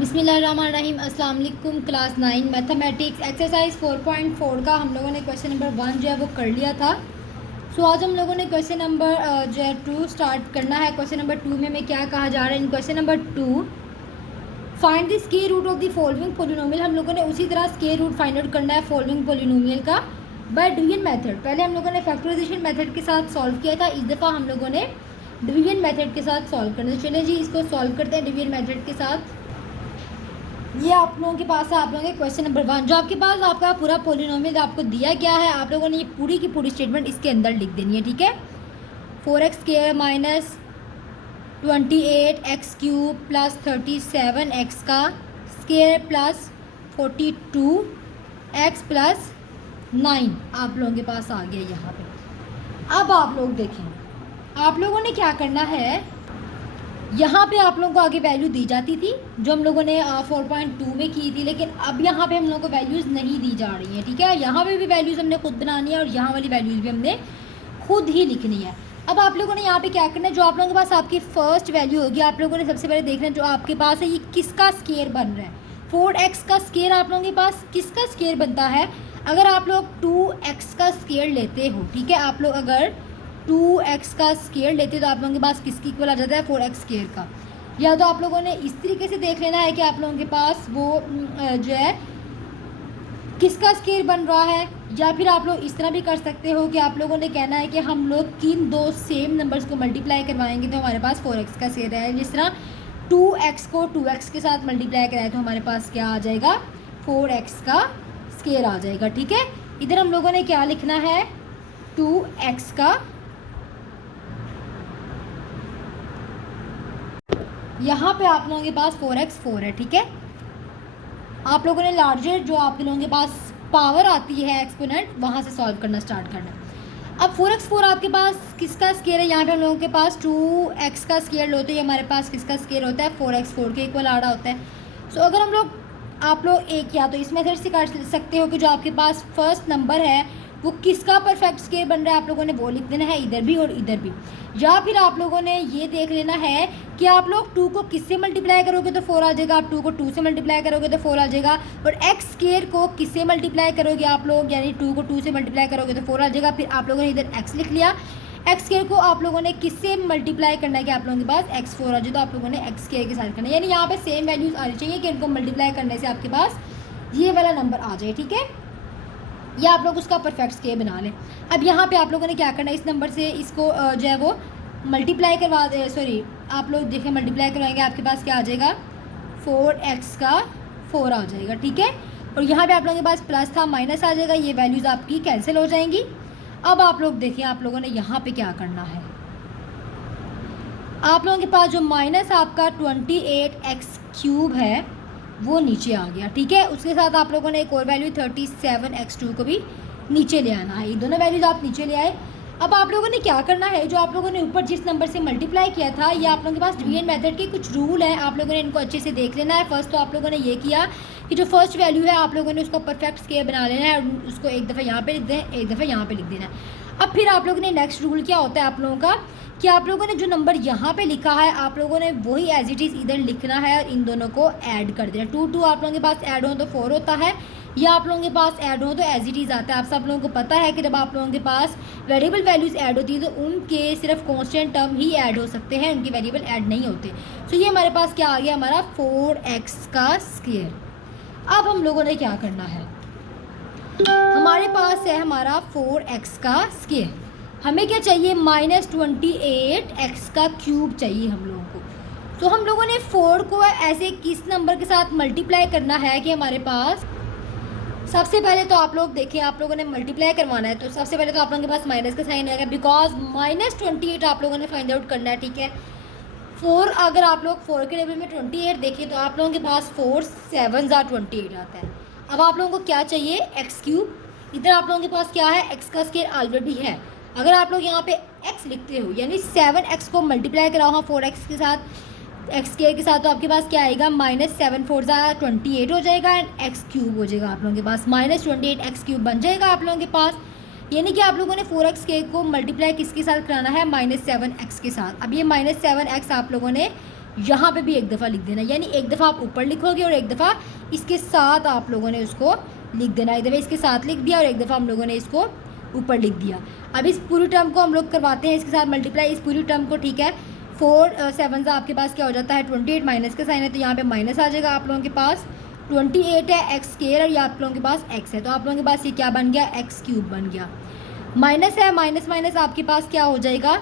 बिस्मिल्लाहिर्रहमानिर्रहीम। अस्सलाम वालेकुम। क्लास 9 मैथमेटिक्स एक्सरसाइज 4.4 का हम लोगों ने क्वेश्चन नंबर 1 जो है वो कर लिया था। सो आज हम लोगों ने क्वेश्चन नंबर जो है 2 स्टार्ट करना है। क्वेश्चन नंबर 2 में हमें क्या कहा जा रहा है? In question number 2 find the square root of the following polynomial. हम लोगों ने उसी तरह स्क्वायर रूट फाइंड आउट करना है फॉलोइंग पॉलिनोमियल का बाय डिवीजन मेथड। पहले हम लोगों ने फैक्टराइजेशन मेथड के साथ सॉल्व किया था, इस दफ़ा हम लोगों ने डिवीजन मेथड के साथ सॉल्व करना है। चलिए जी इसको सॉल्व करते हैं डिवीजन मेथड के साथ। ये आप लोगों के पास है, आप लोगों के क्वेश्चन नंबर 1 जो आपके पास आपका पूरा पॉलिनोमियल आपको दिया गया है, आप लोगों ने ये पूरी की पूरी स्टेटमेंट इसके अंदर लिख देनी है, ठीक है। 4x² minus 28x³ plus 37x का स्क्वायर प्लस 42x प्लस 9 आप लोगों के पास आ गया यहाँ पे। अब आप लोग देखें, आप लोगों ने क्या करना है, यहाँ पे आप लोगों को आगे वैल्यू दी जाती थी जो हम लोगों ने 4.2 में की थी, लेकिन अब यहाँ पे हम लोगों को वैल्यूज़ नहीं दी जा रही हैं, ठीक है। यहाँ पे भी वैल्यूज़ हमने खुद बनानी है और यहाँ वाली वैल्यूज़ भी हमने खुद ही लिखनी है। अब आप लोगों ने यहाँ पे क्या करना है, जो आप लोगों के पास आपकी फ़र्स्ट वैल्यू होगी, आप लोगों ने सबसे पहले देखना है जो आपके पास है ये किसका स्क्वायर बन रहा है। 4x का स्क्वायर आप लोगों के पास किसका स्क्वायर बनता है? अगर आप लोग 2x का स्क्वायर लेते हो, ठीक है, आप लोग अगर 2x का स्क्वायर लेते तो आप लोगों के पास किसकी इक्वल आ जाता है? 4x स्क्वायर का। या तो आप लोगों ने इस तरीके से देख लेना है कि आप लोगों के पास वो जो है किसका स्क्वायर बन रहा है, या फिर आप लोग इस तरह भी कर सकते हो कि आप लोगों ने कहना है कि हम लोग किन दो सेम नंबर्स को मल्टीप्लाई करवाएंगे तो हमारे पास 4x का स्क्वायर है। जिस तरह 2x को 2x के साथ मल्टीप्लाई कराए तो हमारे पास क्या आ जाएगा? 4x का स्क्वायर आ जाएगा, ठीक है। इधर हम लोगों ने क्या लिखना है? 2x का, यहाँ पे आप लोगों के पास 4x4 है, ठीक है। आप लोगों ने लार्जर जो आप लोगों के पास पावर आती है एक्सपोनेंट, वहाँ से सॉल्व करना स्टार्ट करना है। अब 4x4 आपके पास किसका स्क्वायर है? यहाँ पे हम लोगों के पास 2x का स्क्वायर लो तो ये हमारे पास किसका स्क्वायर होता है? 4x4 के इक्वल आ रहा होता है। सो अगर हम लोग आप लोग एक या तो इस मेथड से कर सकते हो कि जो आपके पास फर्स्ट नंबर है वो किसका परफेक्ट स्क्वायर बन रहा है, आप लोगों ने वो लिख देना है इधर भी और इधर भी। या फिर आप लोगों ने ये देख लेना है कि आप लोग 2 को किससे मल्टीप्लाई करोगे तो 4 आ जाएगा, आप 2 को 2 से मल्टीप्लाई करोगे तो 4 आ जाएगा, और x स्क्वायर को किससे मल्टीप्लाई करोगे आप लोग, यानी 2 को 2 से मल्टीप्लाई करोगे तो 4 आ जाएगा। फिर आप लोगों ने इधर x लिख लिया, x स्क्वायर को आप लोगों ने किससे मल्टीप्लाई करना है कि आप लोगों के पास x4 आ जाए, तो आप लोगों ने x स्क्वायर के साथ करना है, यानी यहाँ पे सेम वैल्यूज़ आनी चाहिए कि इनको मल्टीप्लाई करने से आपके पास ये वाला नंबर आ जाए, ठीक है। या आप लोग उसका परफेक्ट स्क्वायर बना लें। अब यहाँ पे आप लोगों ने क्या करना है, इस नंबर से इसको जो है वो मल्टीप्लाई करवा सॉरी आप लोग देखें मल्टीप्लाई करवाएंगे, आपके पास क्या आ जाएगा? 4x का 4 आ जाएगा, ठीक है। और यहाँ पे आप लोगों के पास प्लस था, माइनस आ जाएगा, ये वैल्यूज़ आपकी कैंसिल हो जाएंगी। अब आप लोग देखिए आप लोगों ने यहाँ पे क्या करना है, आप लोगों के पास जो माइनस आपका 28x³ है वो नीचे आ गया, ठीक है। उसके साथ आप लोगों ने एक और वैल्यू 37x² को भी नीचे ले आना है, ये दोनों वैल्यूज आप नीचे ले आए। अब आप लोगों ने क्या करना है, जो आप लोगों ने ऊपर जिस नंबर से मल्टीप्लाई किया था, ये आप लोगों के पास डिवीजन मेथड के कुछ रूल हैं, आप लोगों ने इनको अच्छे से देख लेना है। फर्स्ट तो आप लोगों ने ये किया कि जो फर्स्ट वैल्यू है आप लोगों ने उसको परफेक्ट स्क्वायर बना लेना है और उसको एक दफ़ा यहाँ पे लिख दें, एक दफ़ा यहाँ पे लिख देना है। अब फिर आप लोगों ने नेक्स्ट रूल क्या होता है आप लोगों का, कि आप लोगों ने जो नंबर यहाँ पे लिखा है आप लोगों ने वही एज इट इज़ इधर लिखना है और इन दोनों को ऐड कर देना। 2 2 आप लोगों के पास ऐड हो तो 4 होता है, या आप लोगों के पास ऐड हो तो एज इट इज़ आता है। आप सब लोगों को पता है कि जब आप लोगों के पास वेरिएबल वैल्यूज़ ऐड होती है तो उनके सिर्फ कॉन्स्टेंट टर्म ही ऐड हो सकते हैं, उनके वेरिएबल ऐड नहीं होते। सो ये हमारे पास क्या आ गया, हमारा 4x का स्क्वायर। अब हम लोगों ने क्या करना है, हमारे पास है हमारा 4x का स्क्वायर, हमें क्या चाहिए? -28x का क्यूब चाहिए हम लोगों को। तो हम लोगों ने 4 को ऐसे किस नंबर के साथ मल्टीप्लाई करना है कि हमारे पास, सबसे पहले तो आप लोग देखें, आप लोगों ने मल्टीप्लाई करवाना है तो सबसे पहले तो आप लोगों के पास माइनस का साइन आएगा, बिकॉज -28 आप लोगों ने फाइंड आउट करना है, ठीक है। 4 अगर आप लोग 4 के टेबल में 28 देखें तो आप लोगों के पास 4 7 28 आता है। अब आप लोगों को क्या चाहिए? x³। इधर आप लोगों के पास क्या है? x का स्क्वायर ऑलरेडी है। अगर आप लोग यहाँ पे x लिखते हो यानी 7x को मल्टीप्लाई कराओ हाँ 4x के साथ, x स्क्वायर के साथ, तो आपके पास क्या आएगा? -7 4 28 हो जाएगा एंड x³ हो जाएगा आप लोगों के पास, -28x³ बन जाएगा आप लोगों के पास। यानी कि आप लोगों ने 4x को मल्टीप्लाई किसके साथ कराना है? -7x के साथ। अब ये -7x आप लोगों ने यहाँ पे भी एक दफ़ा लिख देना, यानी एक दफ़ा आप ऊपर लिखोगे और एक दफ़ा इसके साथ आप लोगों ने उसको लिख देना। एक दफ़ा इसके साथ लिख दिया और एक दफ़ा हम लोगों ने इसको ऊपर लिख दिया। अब इस पूरी टर्म को हम लोग करवाते हैं इसके साथ मल्टीप्लाई, इस पूरी टर्म को, ठीक है। 4 7 से आपके पास क्या हो जाता है 28, माइनस का साइन है तो यहाँ पे माइनस आ जाएगा आप लोगों के पास। 28 है एक्स स्क्वायर और ये आप लोगों के पास एक्स है, तो आप लोगों के पास ये क्या बन गया, एक्स क्यूब बन गया। माइनस है, माइनस माइनस आपके पास क्या हो जाएगा,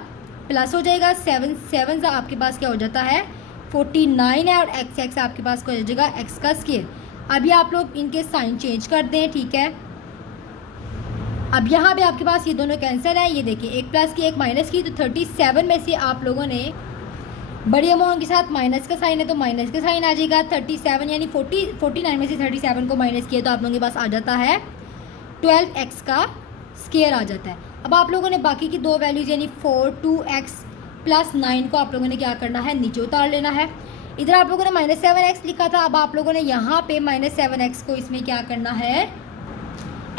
प्लस हो जाएगा। 7 7 से आपके पास क्या हो जाता है 49 है और एक्स एक्स आपके पास क्या हो जाएगा, एक्स का स्क्वायर। अभी आप लोग इनके साइन चेंज कर दें, ठीक है। अब यहाँ पे आपके पास ये दोनों कैंसिल है, ये देखिए एक प्लस की एक माइनस की, तो 37 में से आप लोगों ने बड़ी अमाउंट के साथ माइनस का साइन है तो माइनस का साइन आ जाएगा। 37 यानी 49 में से 37 को माइनस किया तो आप लोगों के पास आ जाता है 12x का स्क्वायर आ जाता है। अब आप लोगों ने बाकी की दो वैल्यूज़ यानी 4 2x प्लस 9 को आप लोगों ने क्या करना है, नीचे उतार लेना है। इधर आप लोगों ने -7x लिखा था, अब आप लोगों ने यहाँ पे -7x को इसमें क्या करना है,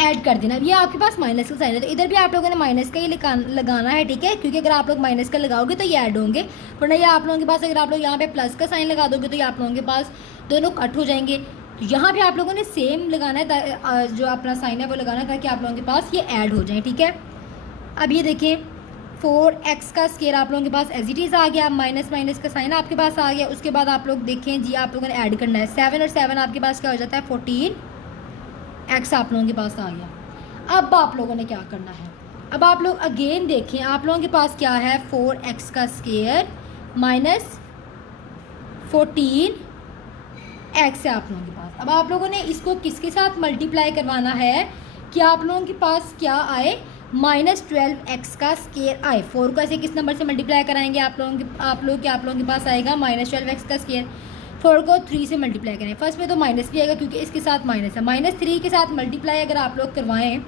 ऐड कर देना। ये आपके पास माइनस का साइन है तो इधर भी आप लोगों ने माइनस का ही लगाना है, ठीक है, क्योंकि अगर आप लोग माइनस का लगाओगे तो ये ऐड होंगे, वरना ये आप लोगों के पास अगर आप लोग यहाँ पे प्लस का साइन लगा दोगे तो ये आप लोगों के पास दोनों कट हो जाएंगे। तो यहाँ पे आप लोगों ने सेम लगाना है, जो अपना साइन है वो लगाना है ताकि आप लोगों के पास ये ऐड हो जाए, ठीक है। अब ये देखिए 4x का स्क्वायर आप लोगों के पास एज इट इज़ आ गया, माइनस माइनस का साइन आपके पास आ गया। उसके बाद आप लोग देखें जी, आप लोगों ने ऐड करना है 7 और 7 आपके पास क्या हो जाता है 14x आप लोगों के पास आ गया। अब आप लोगों ने क्या करना है, अब आप लोग अगेन देखें, आप लोगों के पास क्या है 4x का स्क्वायर माइनस 14x है आप लोगों के पास। अब आप लोगों ने इसको किसके साथ मल्टीप्लाई करवाना है कि आप लोगों के पास क्या आए, -12x का स्क्वायर आए। 4 को ऐसे किस नंबर से मल्टीप्लाई कराएंगे आप लोगों के पास आएगा -12x का स्क्वायर। 4 को 3 से मल्टीप्लाई करें, फर्स्ट में तो माइनस भी आएगा क्योंकि इसके साथ माइनस है, -3 के साथ मल्टीप्लाई अगर आप लोग करवाएं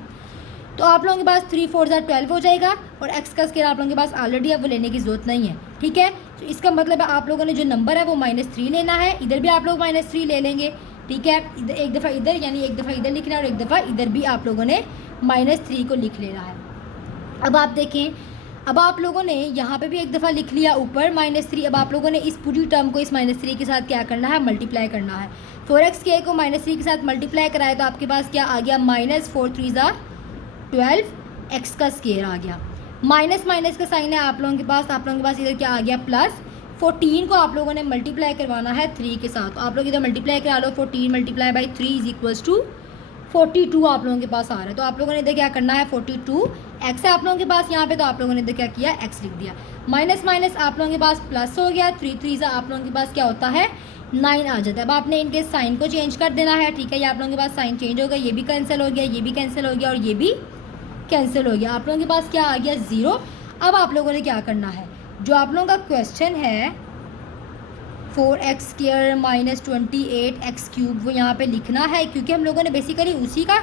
तो आप लोगों के पास 3 4 12 हो जाएगा और x का स्क्वायर आप लोगों के पास ऑलरेडी अब वो लेने की ज़रूरत नहीं है, ठीक है। तो इसका मतलब है आप लोगों ने जो नंबर है वो -3 लेना है, इधर भी आप लोग -3 ले लेंगे, ठीक है। इधर एक दफ़ा इधर यानी एक दफ़ा इधर लिखना है और एक दफ़ा इधर भी आप लोगों ने -3 को लिख लेना है। अब आप देखें, अब आप लोगों ने यहाँ पे भी एक दफ़ा लिख लिया ऊपर -3। अब आप लोगों ने इस पूरी टर्म को इस -3 के साथ क्या करना है, मल्टीप्लाई करना है। 4x के को -3 के साथ मल्टीप्लाई कराए तो आपके पास क्या आ गया, -4 3 12 x का स्क्वायर आ गया। माइनस माइनस का साइन है आप लोगों के पास इधर क्या आ गया प्लस 14 को आप लोगों ने मल्टीप्लाई करवाना है 3 के साथ, तो आप लोग इधर मल्टीप्लाई करा लो। 14 multiply by 3 is equals to 42 आप लोगों के पास आ रहा है। तो आप लोगों ने इधर क्या करना है 42 x है आप लोगों के पास यहाँ पे, तो आप लोगों ने इधर क्या किया x लिख दिया। माइनस माइनस आप लोगों के पास प्लस हो गया, 3 3 आप लोगों के पास क्या होता है 9 आ जाता है। अब आपने इनके साइन को चेंज कर देना है, ठीक है। ये आप लोगों के पास साइन चेंज हो गया, ये भी कैंसिल हो गया, ये भी कैंसिल हो गया और ये भी कैंसिल हो गया। आप लोगों के पास क्या आ गया 0। अब आप लोगों ने क्या करना है, जो आप लोगों का क्वेश्चन है 4x square minus 28x cube वो यहाँ पे लिखना है, क्योंकि हम लोगों ने बेसिकली उसी का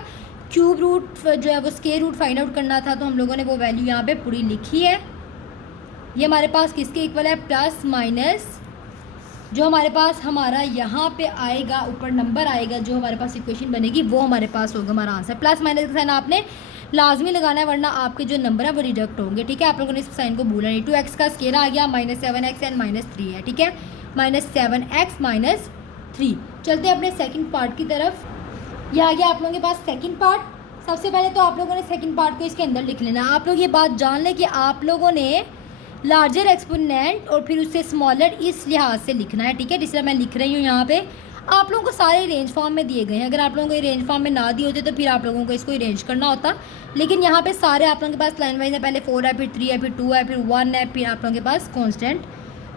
क्यूब रूट जो है वो स्क्वायर रूट फाइंड आउट करना था, तो हम लोगों ने वो वैल्यू यहाँ पे पूरी लिखी है। ये हमारे पास किसके इक्वल है, प्लस माइनस जो हमारे पास हमारा यहाँ पे आएगा ऊपर नंबर आएगा, जो हमारे पास इक्वेशन बनेगी वो हमारे पास होगा हमारा आंसर। प्लस माइनस का साइन आपने लाजमी लगाना है, वरना आपके जो नंबर है वो डिडक्ट होंगे, ठीक है। आप लोगों ने इस साइन को भूलना नहीं। 2x का स्क्वायर आ गया, -7x एंड -3 है, ठीक है। -7x -3। चलते हैं अपने सेकंड पार्ट की तरफ। ये आ गया आप लोगों के पास सेकंड पार्ट। सबसे पहले तो आप लोगों ने सेकंड पार्ट को इसके अंदर लिख लेना। आप लोग ये बात जान लें कि आप लोगों ने लार्जर एक्सपोनेंट और फिर उससे स्मॉलर इस लिहाज से लिखना है, ठीक है। जिस तरह मैं लिख रही हूँ यहाँ पे आप लोगों को सारे रेंज फॉर्म में दिए गए हैं। अगर आप लोगों को रेंज फॉर्म में ना दिए होते तो फिर आप लोगों को इसको अरेंज करना होता, लेकिन यहाँ पे सारे आप लोगों के पास लाइन वाइज है। पहले 4 है, फिर 3 है, फिर 2 है, फिर 1 है, फिर आप लोगों के पास कांस्टेंट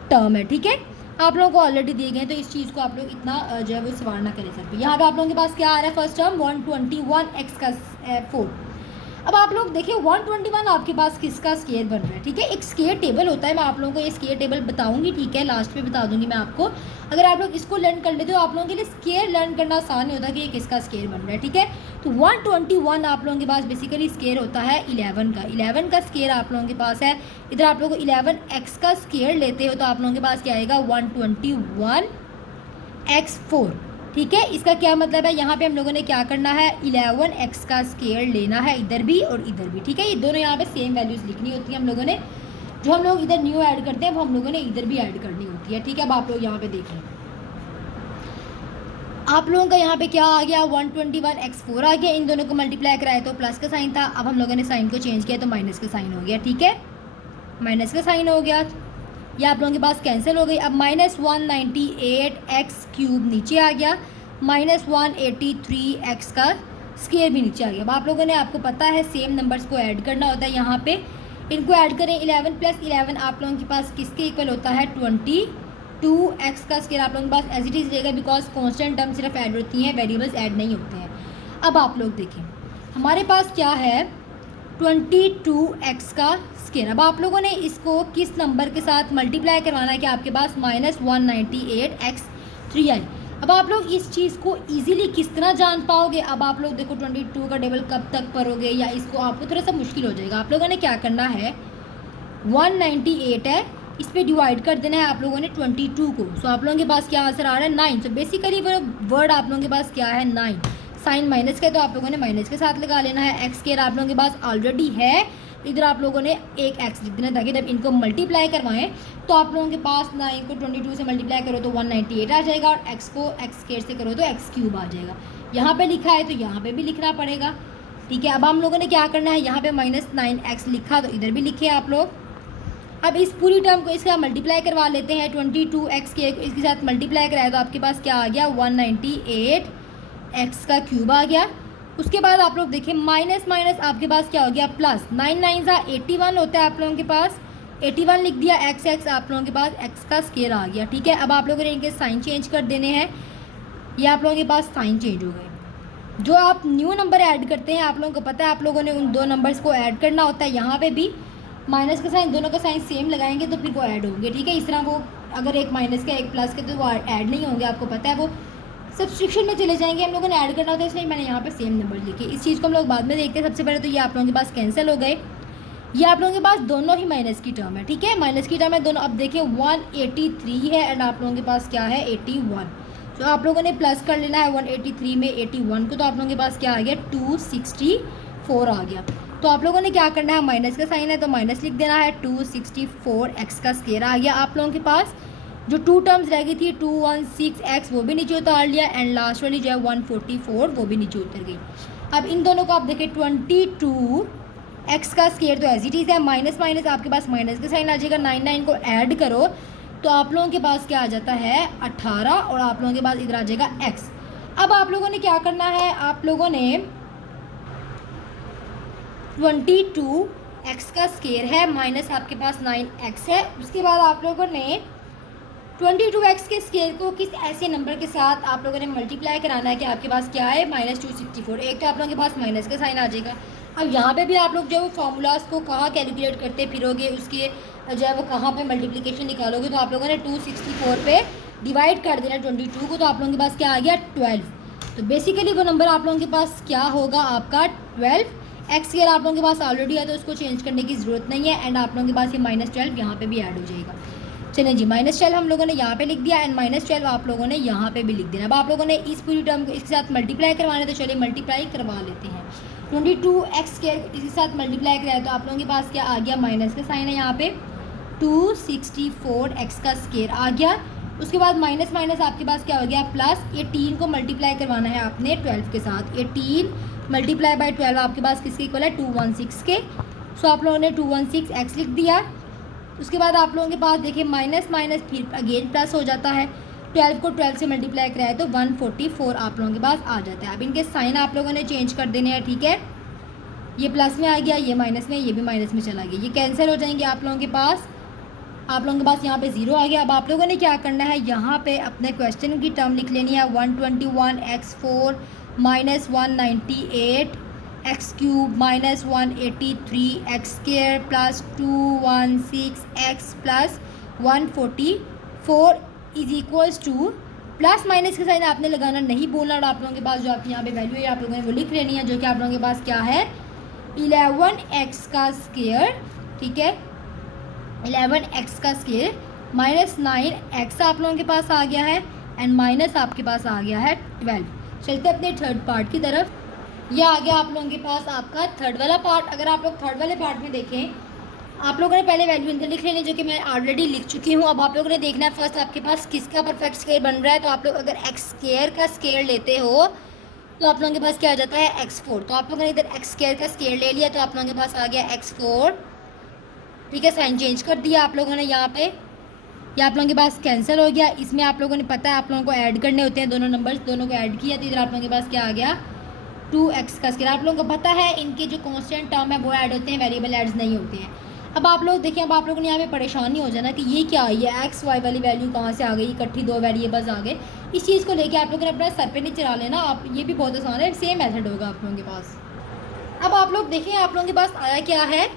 टर्म है, ठीक है। आप लोगों को ऑलरेडी दिए गए, तो इस चीज़ को आप लोग इतना जो है वो सवार ना करें सर। यहाँ पे आप लोगों के पास क्या आ रहा है, फर्स्ट टर्म 121x का 4। अब आप लोग देखिए 121 आपके पास किसका स्क्वायर बन रहा है, ठीक है। एक स्क्वायर टेबल होता है, मैं आप लोगों को ये स्क्वायर टेबल बताऊंगी, ठीक है, लास्ट में बता दूंगी मैं आपको। अगर आप लोग इसको लर्न कर लेते हो आप लोगों के लिए स्क्वायर लर्न करना आसान नहीं होता कि ये किसका स्क्वायर बन रहा है, ठीक है। तो 121 आप लोगों के पास बेसिकली स्क्वायर होता है 11 का। 11 का स्क्वायर आप लोगों के पास है। इधर आप लोग 11x का स्क्वायर लेते हो तो आप लोगों के पास क्या आएगा 121x4, ठीक है। इसका क्या मतलब है, यहाँ पे हम लोगों ने क्या करना है 11x का स्क्वायर लेना है इधर भी और इधर भी, ठीक है। ये दोनों यहाँ पे सेम वैल्यूज़ लिखनी होती है हम लोगों ने। जो हम लोग इधर न्यू ऐड करते हैं वो हम लोगों ने इधर भी ऐड करनी होती है, ठीक है। अब आप लोग यहाँ पे देखें, आप लोगों का यहाँ पे क्या आ गया, 121x4 आ गया। इन दोनों को मल्टीप्लाई कराया तो प्लस का साइन था, अब हम लोगों ने साइन को चेंज किया तो माइनस का साइन हो गया, ठीक है। माइनस का साइन हो गया, ये आप लोगों के पास कैंसिल हो गई। अब -198x³ नीचे आ गया, -183x का स्क्वायर भी नीचे आ गया। अब आप लोगों ने, आपको पता है सेम नंबर्स को ऐड करना होता है। यहाँ पे इनको ऐड करें, 11 + 11 आप लोगों के पास किसके इक्वल होता है, 22x का स्क्वायर आप लोगों के पास एज इट इज़ रहेगा, बिकॉज कॉन्स्टेंट टर्म सिर्फ ऐड होती हैं, वेरिएबल्स ऐड नहीं होते हैं। अब आप लोग देखें, हमारे पास क्या है, 22x का स्क्वायर। अब आप लोगों ने इसको किस नंबर के साथ मल्टीप्लाई करवाना है कि आपके पास -198x3 आए। अब आप लोग इस चीज़ को इजीली किस तरह जान पाओगे, अब आप लोग देखो 22 का डबल कब तक करोगे, या इसको आपको थोड़ा सा मुश्किल हो जाएगा। आप लोगों ने क्या करना है, 198 है, इस पर डिवाइड कर देना है आप लोगों ने 22 को। सो आप लोगों के पास क्या आंसर आ रहा है, 9। सो बेसिकली वो वर्ड आप लोगों के पास क्या है, 9। साइन माइनस का, तो आप लोगों ने माइनस के साथ लगा लेना है। एक्स स्क्वायर आप लोगों के पास ऑलरेडी है, इधर आप लोगों ने एक एक्स लिख देना, ताकि जब इनको मल्टीप्लाई करवाएं तो आप लोगों के पास 9 को 22 से मल्टीप्लाई करो तो 198 आ जाएगा, और एक्स को एक्स स्क्वायर से करो तो x³ आ जाएगा। यहाँ पे लिखा है तो यहाँ पे भी लिखना पड़ेगा, ठीक है। अब हम लोगों ने क्या करना है, यहाँ पे -9x लिखा तो इधर भी लिखे आप लोग। अब इस पूरी टर्म को इसका मल्टीप्लाई करवा लेते हैं, 22x के इसके साथ मल्टीप्लाई कराया तो आपके पास क्या आ गया, 198x³ आ गया। उसके बाद आप लोग देखिए माइनस माइनस आपके पास क्या हो गया, प्लस। 9 9 81 होता है आप लोगों के पास, 81 लिख दिया, x आप लोगों के पास x का स्क्वायर आ गया, ठीक है। अब आप लोगों ने इनके साइन चेंज कर देने हैं, ये आप लोगों के पास साइन चेंज हो गए। जो आप न्यू नंबर ऐड करते हैं, आप लोगों को पता है आप लोगों ने उन दो नंबर्स को ऐड करना होता है। यहाँ पे भी माइनस का साइन, दोनों का साइन सेम लगाएंगे तो फिर वो ऐड होंगे, ठीक है। इस तरह वो अगर एक माइनस का एक प्लस के तो वो ऐड नहीं होंगे, आपको पता है, वो सब्सट्रैक्शन में चले जाएंगे। हम लोगों ने ऐड करना होता है, इसलिए मैंने यहाँ पे सेम नंबर लिखे। इस चीज़ को हम लोग बाद में देखते हैं। सबसे पहले तो ये आप लोगों के पास कैंसिल हो गए, ये आप लोगों के पास दोनों ही माइनस की टर्म है, ठीक है। माइनस की टर्म है दोनों। अब देखिए 183 है एंड आप लोगों के पास क्या है, 81। तो आप लोगों ने प्लस कर लेना है 183 में 81 को, तो आप लोगों के पास क्या आ गया, 264 आ गया। तो आप लोगों ने क्या करना है, माइनस का साइन है तो माइनस लिख देना है, 264x का स्क्वायर आ गया। आप लोगों के पास जो 2 टर्म्स रह गई थी 216x वो भी नीचे उतार लिया, एंड लास्ट वाली जो है 144 वो भी नीचे उतर गई। अब इन दोनों को आप देखें, 22x का स्क्वायर तो एज इट इज़ है, माइनस माइनस आपके पास माइनस का साइन आ जाएगा। 9 9 को ऐड करो तो आप लोगों के पास क्या आ जाता है, 18, और आप लोगों के पास इधर आ जाएगा x। अब आप लोगों ने क्या करना है, आप लोगों ने 22x का स्क्वायर है, माइनस आपके पास 9x है। उसके बाद आप लोगों ने 22x के स्क्वायर को किस ऐसे नंबर के साथ आप लोगों ने मल्टीप्लाई कराना है कि आपके पास क्या है, -264। एक तो आप लोगों के पास माइनस का साइन आ जाएगा। अब यहाँ पे भी आप लोग जो है वो फार्मूलाज को कहाँ कैलकुलेट करते फिरोगे, उसके जो है वो कहाँ पे मल्टीप्लिकेशन निकालोगे, तो आप लोगों ने 264 पे डिवाइड कर देना 22 को, तो आप लोगों के पास क्या आ गया, 12। तो बेसिकली वो नंबर आप लोगों के पास क्या होगा, आपका 12। एक्स स्क्वायर आप लोगों के पास ऑलरेडी है तो उसको चेंज करने की ज़रूरत नहीं है, एंड आप लोगों के पास ये -12 यहाँ पे भी ऐड हो जाएगा। चलें जी, -12 हम लोगों ने यहाँ पे लिख दिया, एंड -12 आप लोगों ने यहाँ पे भी लिख देना। अब आप लोगों ने इस पूरी टर्म को इसके साथ मल्टीप्लाई करवाना, तो चलिए मल्टीप्लाई करवा लेते हैं। 22x स्क्वायर इसके साथ मल्टीप्लाई कराया तो आप लोगों के पास क्या आ गया, माइनस का साइन है यहाँ पे, 264x का स्क्वायर आ गया। उसके बाद माइनस माइनस आपके पास क्या हो गया, प्लस। 18 को मल्टीप्लाई करवाना है आपने 12 के साथ, 18 मल्टीप्लाई बाय 12 आपके पास किसके इक्वल है, 216 के। सो आप लोगों ने 216x लिख दिया। उसके बाद आप लोगों के पास देखिए माइनस माइनस फिर अगेन प्लस हो जाता है, 12 को 12 से मल्टीप्लाई कराए तो 144 आप लोगों के पास आ जाता है। अब इनके साइन आप लोगों ने चेंज कर देने हैं, ठीक है। ये प्लस में आ गया, ये माइनस में, ये भी माइनस में चला गया, ये कैंसिल हो जाएंगे आप लोगों के पास। आप लोगों के पास यहाँ पे 0 आ गया। अब आप लोगों ने क्या करना है, यहाँ पे अपने क्वेश्चन की टर्म लिख लेनी है, 121x4 -198x³ -183x square plus 216x plus 144 is equals to, plus minus के साइन आपने लगाना नहीं बोलना, और आप लोगों के पास जो आपकी यहाँ पे वैल्यू है आप लोगों ने वो लिख लेनी है, जो कि आप लोगों के पास क्या है, 11x का स्क्वायर, ठीक है। 11x का स्क्वायर -9x आप लोगों के पास आ गया है, एंड माइनस आपके पास आ गया है 12। चलते अपने थर्ड पार्ट की तरफ। यह आ गया आप लोगों के पास आपका थर्ड वाला पार्ट। अगर आप लोग थर्ड वाले पार्ट में देखें, आप लोगों ने पहले वैल्यू अंदर लिख लेनी, जो कि मैं ऑलरेडी लिख चुकी हूँ। अब आप लोगों ने देखना है फर्स्ट आपके पास किसका परफेक्ट स्क्वायर बन रहा है। तो आप लोग अगर एक्स स्क्वायर का स्क्वायर लेते हो तो आप लोगों के पास क्या आ जाता है x4। तो आप लोगों ने इधर एक्स स्क्वायर का स्क्वायर ले लिया तो आप लोगों के पास आ गया x4। ठीक है, साइन चेंज कर दिया आप लोगों ने यहाँ पे, या आप लोगों के पास कैंसिल हो गया। इसमें आप लोगों ने पता है आप लोगों को ऐड करने होते हैं दोनों नंबर्स, दोनों को ऐड किया तो इधर आप लोगों के पास क्या आ गया 2x का स्क्वायर। आप लोगों को पता है इनके जो कॉन्स्टेंट टर्म है वो ऐड होते हैं, वेरिएबल ऐड्स नहीं होते हैं। अब आप लोग देखिए, अब आप लोगों ने यहाँ पे परेशानी हो जाना कि ये क्या है, ये एक्स वाई वाली वैल्यू कहाँ से आ गई, इकट्ठी दो वेरिएबल्स आ गए। इस चीज़ को लेके आप लोगों ने अपना सर पे नहीं चला लेना, आप ये भी बहुत आसान है, सेम मेथड होगा आप लोगों के पास। अब आप लोग देखें आप लोगों के पास आया क्या है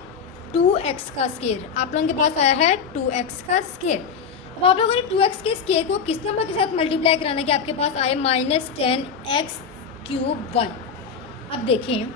2x का स्क्वायर, आप लोगों के पास आया है 2x का स्क्वायर। अब आप लोगों ने 2x के स्क्वायर को किस नंबर के साथ मल्टीप्लाई कराना है कि आपके पास आए -10x³ y। अब देखें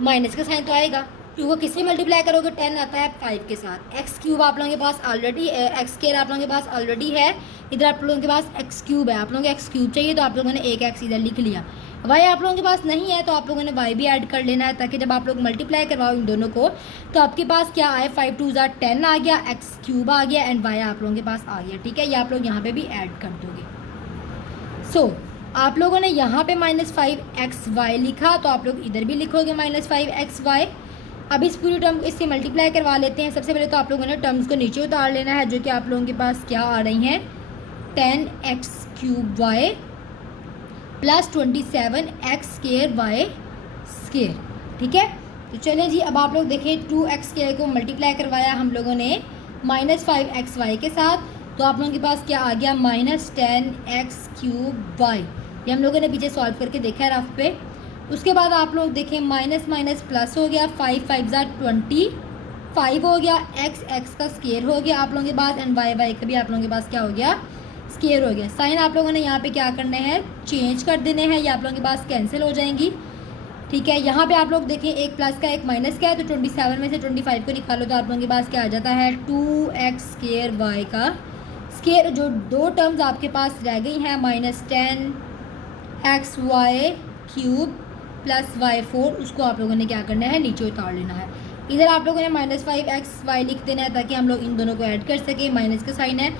माइनस का साइन तो आएगा, 2 को किससे मल्टीप्लाई करोगे 10 आता है 5 के साथ। x³ आप लोगों के पास ऑलरेडी, x² आप लोगों के पास ऑलरेडी है, इधर आप लोगों के पास x³ है। आप लोगों को x³ चाहिए तो आप लोगों ने एक x इधर लिख लिया। y आप लोगों के पास नहीं है तो आप लोगों ने y भी ऐड कर लेना है, ताकि जब आप लोग मल्टीप्लाई करवाओ इन दोनों को तो आपके पास क्या आए 5 2 ज़ा 10 आ गया, x³ आ गया एंड y आप लोगों के पास आ गया। ठीक है, ये आप लोग यहाँ पे भी ऐड कर दोगे। सो आप लोगों ने यहाँ पे -5xy लिखा तो आप लोग इधर भी लिखोगे -5xy। अब इस पूरी टर्म को इससे मल्टीप्लाई करवा लेते हैं। सबसे पहले तो आप लोगों ने टर्म्स को नीचे उतार लेना है, जो कि आप लोगों के पास क्या आ रही हैं 10x³ प्लस 27x² y²। ठीक है, तो चलें जी, अब आप लोग देखें 2x² को मल्टीप्लाई करवाया हम लोगों ने -5xy के साथ, तो आप लोगों के पास क्या आ गया -10x³ y। ये हम लोगों ने पीछे सॉल्व करके देखा है रफ पे। उसके बाद आप लोग देखें माइनस माइनस प्लस हो गया, 5 5 ज़ा 25 हो गया, x का स्क्वायर हो गया आप लोगों के पास एंड y का भी आप लोगों के पास क्या हो गया स्क्वायर हो गया। साइन आप लोगों ने यहाँ पे क्या करने हैं चेंज कर देने हैं, ये आप लोगों के पास कैंसिल हो जाएंगी। ठीक है, यहाँ पे आप लोग देखें एक प्लस का एक माइनस का है, तो 27 में से 25 को निकालो तो आप लोगों के पास क्या आ जाता है 2x² y का स्क्वायर। जो दो टर्म्स आपके पास रह गई हैं -10xy³ प्लस y4, उसको आप लोगों ने क्या करना है नीचे उतार लेना है। इधर आप लोगों ने -5xy लिख देना है ताकि हम लोग इन दोनों को ऐड कर सकें। माइनस का साइन है,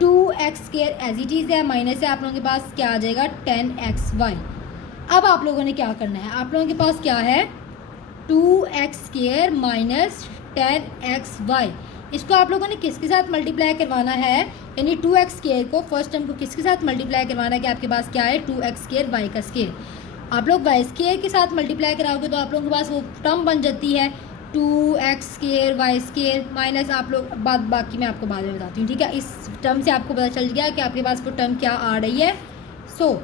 2x² एज इट इज़ है, माइनस से आप लोगों के पास क्या आ जाएगा 10xy। अब आप लोगों ने क्या करना है, आप लोगों के पास क्या है 2x² माइनस 10xy। इसको आप लोगों ने किसके साथ मल्टीप्लाई करवाना है, यानी 2x² को फर्स्ट टर्म को किसके साथ मल्टीप्लाई करवाना है कि आपके पास क्या है 2x² y का स्क्वायर। आप लोग y² के साथ मल्टीप्लाई कराओगे तो आप लोगों के पास वो टर्म बन जाती है 2x² y² माइनस, आप लोग बाकी मैं आपको बाद में बताती हूँ। ठीक है, इस टर्म से आपको पता चल गया कि आपके पास वो टर्म क्या आ रही है। सो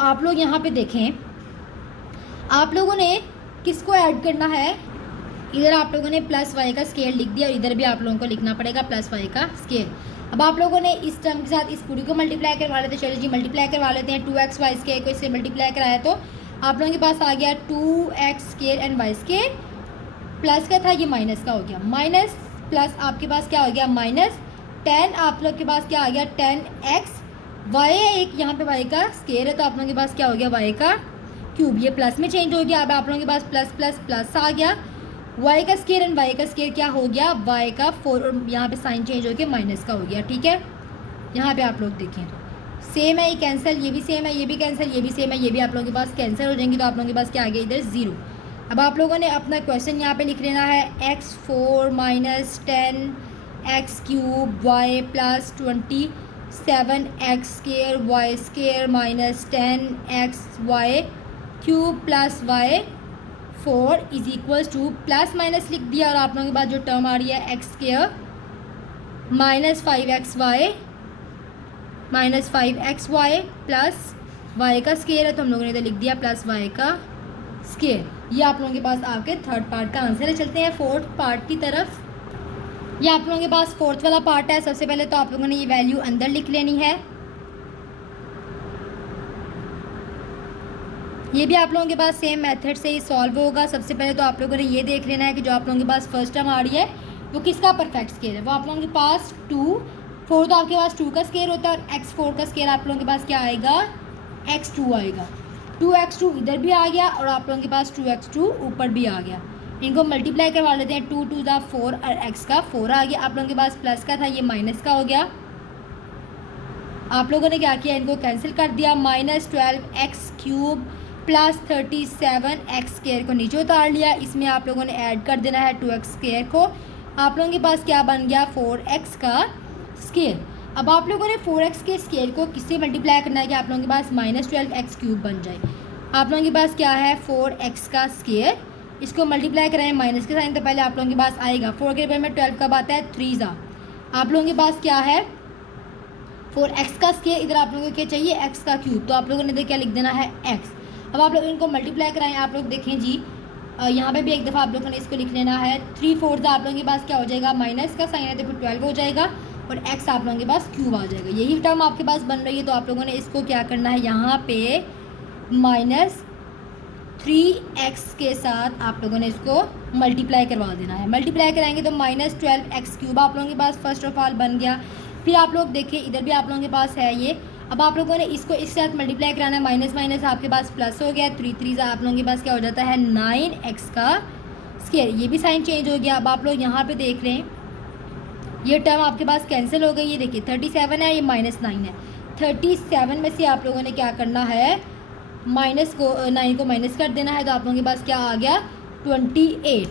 आप लोग यहाँ पे देखें, आप लोगों ने किसको ऐड करना है, इधर आप लोगों ने प्लस y का स्क्वायर लिख दिया और इधर भी आप लोगों को लिखना पड़ेगा प्लस y का स्क्वायर। अब आप लोगों ने इस टर्म के साथ इस पूरी को मल्टीप्लाई करवा लेते हैं। चलिए जी मल्टीप्लाई करवा लेते हैं, 2xy² को इससे मल्टीप्लाई कराया तो आप लोगों के पास आ गया 2x² एंड y² प्लस का था, ये माइनस का हो गया, माइनस प्लस आपके पास क्या हो गया -10, आप लोग के पास क्या आ गया 10x y है, एक यहाँ पे y का स्क्वायर है तो आप लोगों के पास क्या हो गया y का क्यूब, ये प्लस में चेंज हो गया। अब आप लोगों के पास प्लस प्लस प्लस आ गया, y का स्क्वायर एंड y का स्क्वायर क्या हो गया y का 4, यहाँ पे साइन चेंज हो गया माइनस का हो गया। ठीक है, यहाँ पे आप लोग देखें तो सेम है, ये कैंसिल, ये भी सेम है, ये भी कैंसिल, ये भी सेम है, ये भी आप लोगों के पास कैंसिल हो जाएंगी। तो आप लोगों के पास क्या आ गया इधर 0। अब आप लोगों ने अपना क्वेश्चन यहाँ पे लिख लेना है x4 minus 10x³ y plus 27x² y² minus 10xy³ plus y4 is equals to plus minus लिख दिया और आप लोगों के पास जो टर्म आ रही है x² minus 5xy minus 5xy plus y का स्क्वायर है तो हम लोगों ने इधर लिख दिया प्लस y का स्क्वायर। ये आप लोगों के पास आपके थर्ड पार्ट का आंसर है। चलते हैं फोर्थ पार्ट की तरफ। ये आप लोगों के पास फोर्थ वाला पार्ट है। सबसे पहले तो आप लोगों ने ये वैल्यू अंदर लिख लेनी है, ये भी आप लोगों के पास सेम मेथड से ही सॉल्व होगा। सबसे पहले तो आप लोगों ने ये देख लेना है कि जो आप लोगों के पास फर्स्ट टर्म आ रही है वो किसका परफेक्ट स्क्वायर है। वो आप लोगों के पास 4 तो आपके पास 2 का स्क्वायर होता है और x4 का स्क्वायर आप लोगों के पास क्या आएगा x2 आएगा। 2x2 इधर भी आ गया और आप लोगों के पास 2x2 ऊपर भी आ गया इनको मल्टीप्लाई करवा लेते हैं, 2 2 4 और एक्स का 4 आ गया। आप लोगों के पास प्लस का था, ये माइनस का हो गया। आप लोगों ने क्या किया, इनको कैंसिल कर दिया। -12x³ प्लस 37x² को नीचे उतार लिया। इसमें आप लोगों ने ऐड कर देना है 2x² को। आप लोगों के पास क्या बन गया, 4x का स्क्वायर। अब आप लोगों ने 4x के स्क्वायर को किससे मल्टीप्लाई करना है कि आप लोगों के पास -12x³ बन जाए। आप लोगों के पास क्या है, 4x का स्क्वायर, इसको मल्टीप्लाई कराएं माइनस के साइन, तो पहले आप लोगों के पास आएगा 4 के बराबर में 12 कब आता है, 3 आप लोगों के पास क्या है 4x का स्क्वायर। इधर आप लोगों को क्या चाहिए, x का क्यूब, तो आप लोगों ने क्या लिख देना है x। अब आप लोग इनको मल्टीप्लाई कराएं, आप लोग देखें जी यहाँ पे भी एक दफ़ा आप लोगों ने इसको लिख लेना है 3/4 आप लोगों के पास क्या हो जाएगा, माइनस का साइन है तो फिर 12 हो जाएगा और x आप लोगों के पास क्यूब आ जाएगा। यही टर्म आपके पास बन रही है, तो आप लोगों ने इसको क्या करना है, यहाँ पे -3x के साथ आप लोगों ने इसको मल्टीप्लाई करवा देना है। मल्टीप्लाई कराएंगे तो -12x³ आप लोगों के पास फर्स्ट ऑफ ऑल बन गया। फिर आप लोग देखिए इधर भी आप लोगों के पास है ये। अब आप लोगों ने इसको इस साथ मल्टीप्लाई कराना है, माइनस माइनस आपके पास प्लस हो गया, 3 3 आप लोगों के पास क्या हो जाता है 9x का स्क्वायर। ये भी साइन चेंज हो गया। अब आप लोग यहाँ पे देख रहे हैं ये टर्म आपके पास कैंसिल हो गई। ये देखिए 37 है, ये -9 है। 37 में से आप लोगों ने क्या करना है, माइनस को 9 को माइनस कर देना है, तो आप लोगों के पास क्या आ गया 28।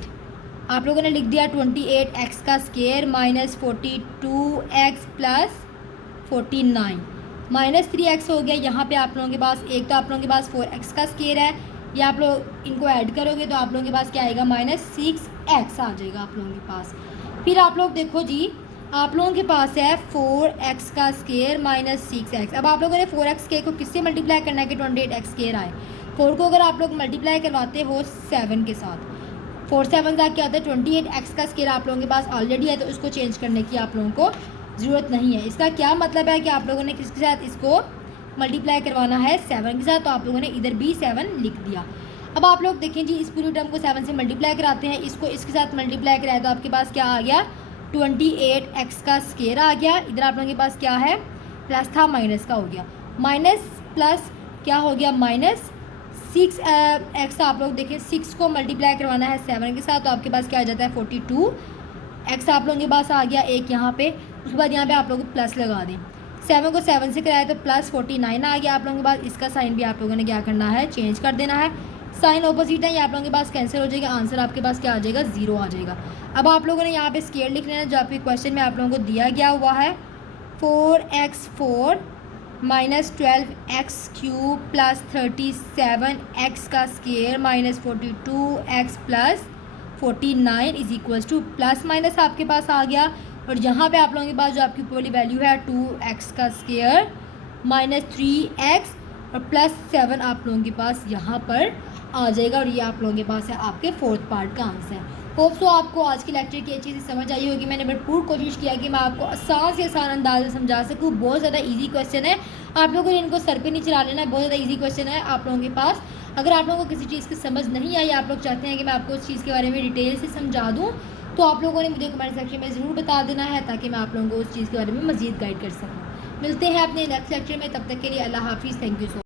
आप लोगों ने लिख दिया 28x का स्क्वायर -42x प्लस 49 -3x हो गया। यहाँ पे आप लोगों के पास एक तो आप लोगों के पास 4x का स्क्वायर है, ये आप लोग इनको ऐड करोगे तो आप लोगों के पास क्या आएगा -6x आ जाएगा आप लोगों के पास। फिर आप लोग देखो जी आप लोगों के पास है 4x का स्क्वायर -6x। अब आप लोगों ने 4x स्क्वायर को किससे मल्टीप्लाई करना है कि 28x स्क्वायर आए। 4 को अगर आप लोग मल्टीप्लाई करवाते हो 7 के साथ, 4 7 का क्या होता है 28x का स्क्वायर आप लोगों के पास ऑलरेडी है, तो उसको चेंज करने की आप लोगों को ज़रूरत नहीं है। इसका क्या मतलब है कि आप लोगों ने किसके साथ इसको मल्टीप्लाई करवाना है 7 के साथ, तो आप लोगों ने इधर भी 7 लिख दिया। अब आप लोग देखें जी इस पूरी टर्म को 7 से मल्टीप्लाई कराते हैं, इसको इसके साथ मल्टीप्लाई कराए तो आपके पास क्या आ गया 28x का स्क्वायर आ गया। इधर आप लोगों के पास क्या है प्लस था माइनस का हो गया, माइनस प्लस क्या हो गया -6x। आप लोग देखें 6 को मल्टीप्लाई करवाना है 7 के साथ, तो आपके पास क्या आ जाता है 42x आप लोगों के पास आ गया एक यहाँ पे। उसके बाद यहाँ पे आप लोग प्लस लगा दें, 7 को 7 से कराया तो प्लस 49 आ गया आप लोगों के पास। इसका साइन भी आप लोगों ने क्या करना है चेंज कर देना है, साइन ऑपोजिट है, ये आप लोगों के पास कैंसिल हो जाएगा, आंसर आपके पास क्या आ जाएगा 0 आ जाएगा। अब आप लोगों ने यहाँ पे स्क्वायर लिख लेना जो आपके क्वेश्चन में आप लोगों को दिया गया हुआ है 4x4 -12x³ प्लस 37x का square -42x plus 49 is equals to plus minus आपके पास आ गया। और यहाँ पे आप लोगों के पास जो आपकी ऊपर वाली वैल्यू है 2x का स्क्वायर -3x और प्लस 7 आप लोगों के पास यहाँ पर आ जाएगा। और ये आप लोगों के पास है आपके 4th पार्ट का आंसर। होप सो आपको आज की लेक्चर की अच्छी से समझ आई होगी। मैंने भरपूर कोशिश किया कि मैं आपको आसान से आसान अंदाज में समझा सकूँ। बहुत ज़्यादा इजी क्वेश्चन है, आप लोगों ने इनको सर पे नहीं चला लेना है, बहुत ज़्यादा इजी क्वेश्चन है आप लोगों के पास। अगर आप लोगों को किसी चीज़ की समझ नहीं आई, आप लोग चाहते हैं कि मैं आपको उस चीज़ के बारे में डिटेल से समझा दूँ, तो आप लोगों ने मुझे कमेंट सेक्शन में ज़रूर बता देना है ताकि मैं आप लोगों को उस चीज़ के बारे में मज़ीद गाइड कर सकूँ। मिलते हैं अपने नेक्स्ट लेक्चर में, तब तक के लिए अल्लाह हाफिज़। Thank you so much.